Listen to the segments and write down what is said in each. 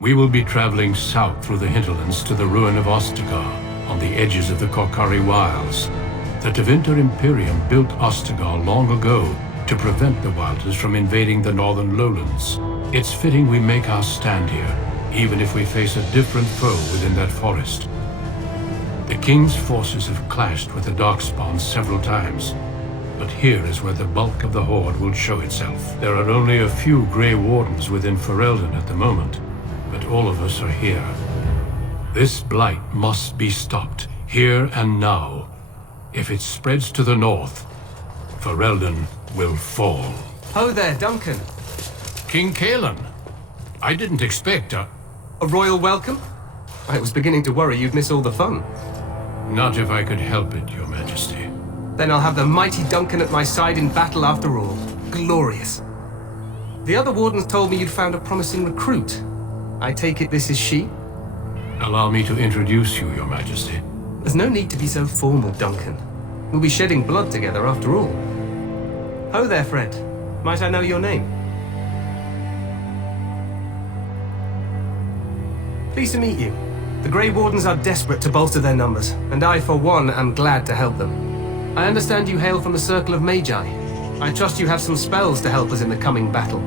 We will be traveling south through the hinterlands to the ruin of Ostagar, on the edges of the Korkari Wilds. The Tevinter Imperium built Ostagar long ago to prevent the Wilders from invading the northern lowlands. It's fitting we make our stand here, even if we face a different foe within that forest. The King's forces have clashed with the Darkspawn several times, but here is where the bulk of the Horde will show itself. There are only a few Grey Wardens within Ferelden at the moment, but all of us are here. This blight must be stopped, here and now. If it spreads to the north, Ferelden will fall. Ho there, Duncan. King Cailan, I didn't expect A royal welcome? I was beginning to worry you'd miss all the fun. Not if I could help it, Your Majesty. Then I'll have the mighty Duncan at my side in battle after all. Glorious. The other wardens told me you'd found a promising recruit. I take it this is she? Allow me to introduce you, Your Majesty. There's no need to be so formal, Duncan. We'll be shedding blood together after all. Ho there, friend. Might I know your name? Pleased to meet you. The Grey Wardens are desperate to bolster their numbers, and I, for one, am glad to help them. I understand you hail from the Circle of Magi. I trust you have some spells to help us in the coming battle.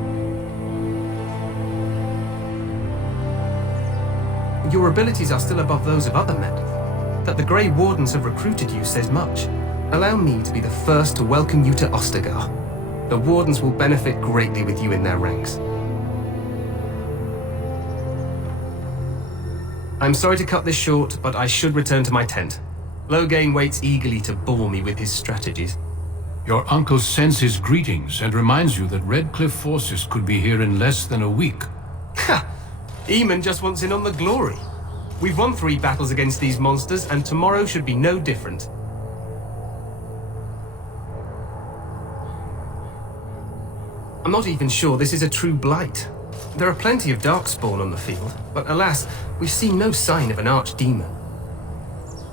Your abilities are still above those of other men. That the Grey Wardens have recruited you says much. Allow me to be the first to welcome you to Ostagar. The Wardens will benefit greatly with you in their ranks. I'm sorry to cut this short, but I should return to my tent. Loghain waits eagerly to bore me with his strategies. Your uncle sends his greetings and reminds you that Redcliffe forces could be here in less than a week. Ha! Eamon just wants in on the glory. We've won 3 battles against these monsters, and tomorrow should be no different. I'm not even sure this is a true blight. There are plenty of Darkspawn on the field, but alas, we've seen no sign of an archdemon.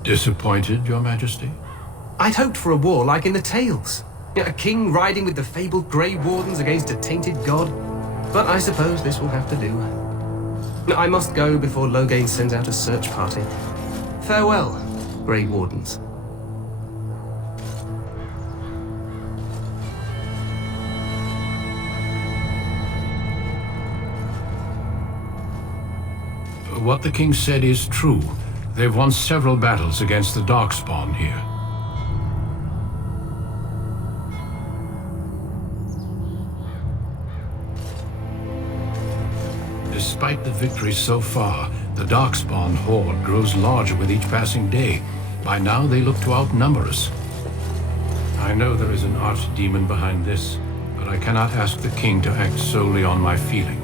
Disappointed, Your Majesty? I'd hoped for a war like in the tales. A king riding with the fabled Grey Wardens against a tainted god. But I suppose this will have to do. I must go before Loghain sends out a search party. Farewell, Grey Wardens. What the king said is true. They've won several battles against the Darkspawn here. Despite the victories so far, the Darkspawn horde grows larger with each passing day. By now, they look to outnumber us. I know there is an archdemon behind this, but I cannot ask the king to act solely on my feeling.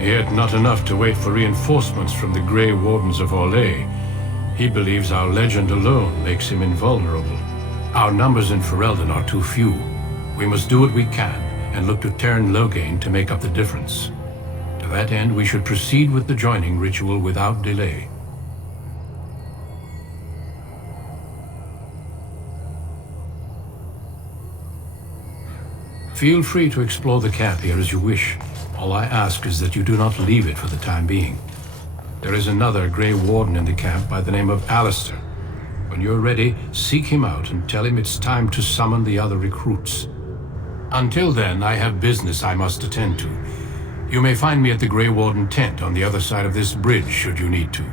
Yet not enough to wait for reinforcements from the Grey Wardens of Orlais. He believes our legend alone makes him invulnerable. Our numbers in Ferelden are too few. We must do what we can, and look to Teyrn Loghain to make up the difference. To that end, we should proceed with the joining ritual without delay. Feel free to explore the camp here as you wish. All I ask is that you do not leave it for the time being. There is another Grey Warden in the camp by the name of Alistair. When you're ready, seek him out and tell him it's time to summon the other recruits. Until then, I have business I must attend to. You may find me at the Grey Warden tent on the other side of this bridge, should you need to.